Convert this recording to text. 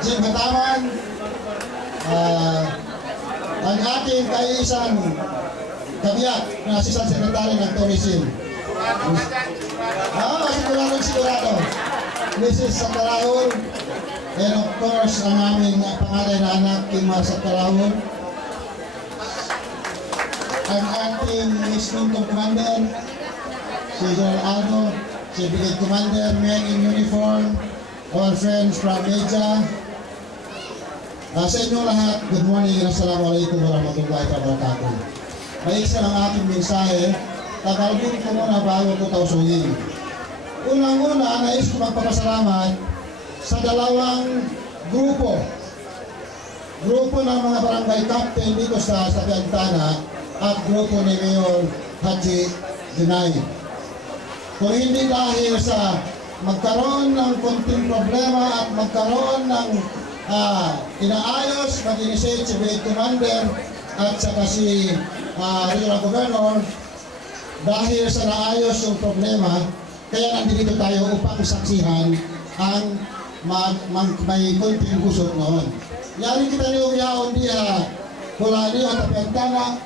Jim Hataman, ang ating kaisang kabiyak na Assistant Secretary ng Tourism. Sigurado. Mrs. Sakarahul, and of course, ang aming pangalan na anak, Kimar Sakarahul. Ang ating Minto Commander, si General Aldo, si Brigade Commander, men in uniform, our friends from Media. Sa inyo lahat, good morning and assalamualaikum warahmatullahi wabarakatuh. May isa lang aking mensahe, tagalogin ko muna bago ko tausugin. Unang-una, nais ko magpapasalamat sa dalawang grupo ng mga barangay captain dito sa Piantana at grupo ni Mayor Haji Junay. Kung hindi dahil sa magkaroon ng konting problema at magkaroon ng inaayos, mag-initiate si Brigade Commander at saka si Regional Governor, dahil sa naayos yung problema, kaya nandito tayo upang saksihan ang may konting gusot noon. Yari kita niyo yaon diha, kula niyo at Piantana,